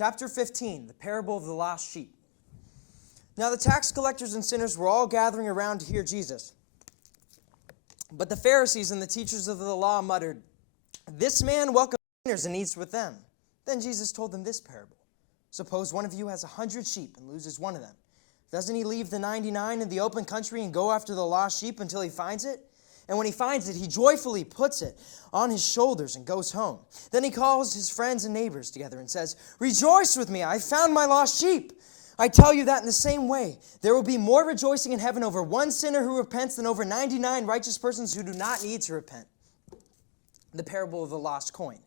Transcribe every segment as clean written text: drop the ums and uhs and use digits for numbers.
Chapter 15, the parable of the lost sheep. Now the tax collectors and sinners were all gathering around to hear Jesus. But the Pharisees and the teachers of the law muttered, "This man welcomes sinners and eats with them." Then Jesus told them this parable. Suppose one of you has 100 sheep and loses one of them. Doesn't he leave the 99 in the open country and go after the lost sheep until he finds it? And when he finds it, he joyfully puts it on his shoulders and goes home. Then he calls his friends and neighbors together and says, "Rejoice with me, I found my lost sheep." I tell you that in the same way, there will be more rejoicing in heaven over one sinner who repents than over 99 righteous persons who do not need to repent. The parable of the lost coin.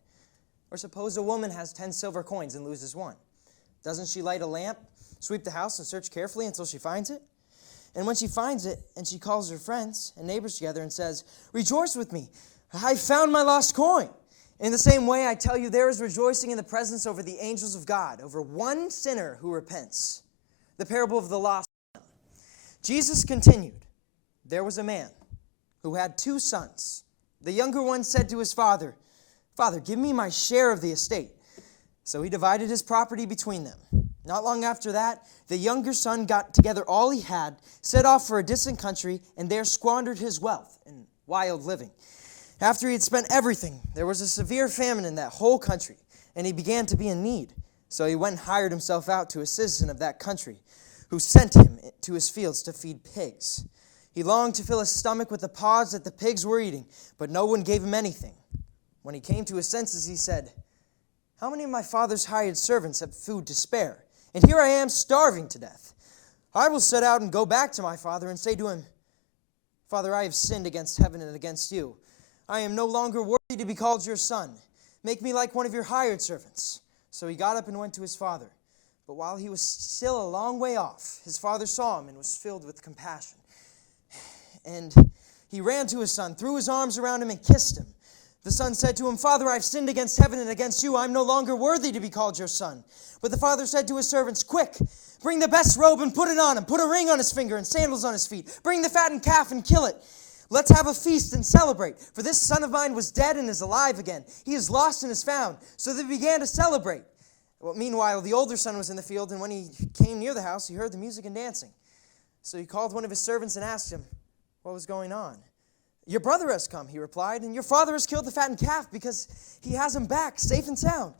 Or suppose a woman has 10 silver coins and loses one. Doesn't she light a lamp, sweep the house, and search carefully until she finds it? And when she finds it, and she calls her friends and neighbors together and says, "Rejoice with me, I found my lost coin." In the same way, I tell you, there is rejoicing in the presence over the angels of God, over one sinner who repents. The parable of the lost son. Jesus continued, "There was a man who had 2 sons. The younger one said to his father, 'Father, give me my share of the estate.' So he divided his property between them. Not long after that, the younger son got together all he had, set off for a distant country, and there squandered his wealth in wild living. After he had spent everything, there was a severe famine in that whole country, and he began to be in need. So he went and hired himself out to a citizen of that country, who sent him to his fields to feed pigs. He longed to fill his stomach with the pods that the pigs were eating, but no one gave him anything. When he came to his senses, he said, 'How many of my father's hired servants have food to spare? And here I am starving to death. I will set out and go back to my father and say to him, Father, I have sinned against heaven and against you. I am no longer worthy to be called your son. Make me like one of your hired servants.' So he got up and went to his father. But while he was still a long way off, his father saw him and was filled with compassion. And he ran to his son, threw his arms around him, and kissed him. The son said to him, 'Father, I have sinned against heaven and against you. I am no longer worthy to be called your son.' But the father said to his servants, 'Quick, bring the best robe and put it on him. Put a ring on his finger and sandals on his feet. Bring the fattened calf and kill it. Let's have a feast and celebrate. For this son of mine was dead and is alive again. He is lost and is found.' So they began to celebrate. Well, meanwhile, the older son was in the field, and when he came near the house, he heard the music and dancing. So he called one of his servants and asked him what was going on. 'Your brother has come,' he replied, 'and your father has killed the fattened calf because he has him back safe and sound.'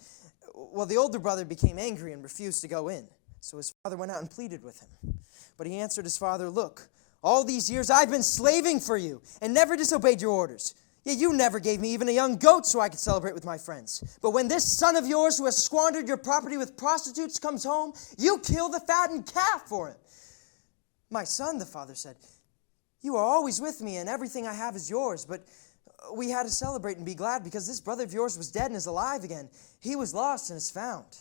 Well, the older brother became angry and refused to go in. So his father went out and pleaded with him. But he answered his father, 'Look, all these years I've been slaving for you and never disobeyed your orders. Yet you never gave me even a young goat so I could celebrate with my friends. But when this son of yours who has squandered your property with prostitutes comes home, you kill the fattened calf for him.' 'My son,' the father said, 'you are always with me and everything I have is yours. But we had to celebrate and be glad because this brother of yours was dead and is alive again. He was lost and is found.'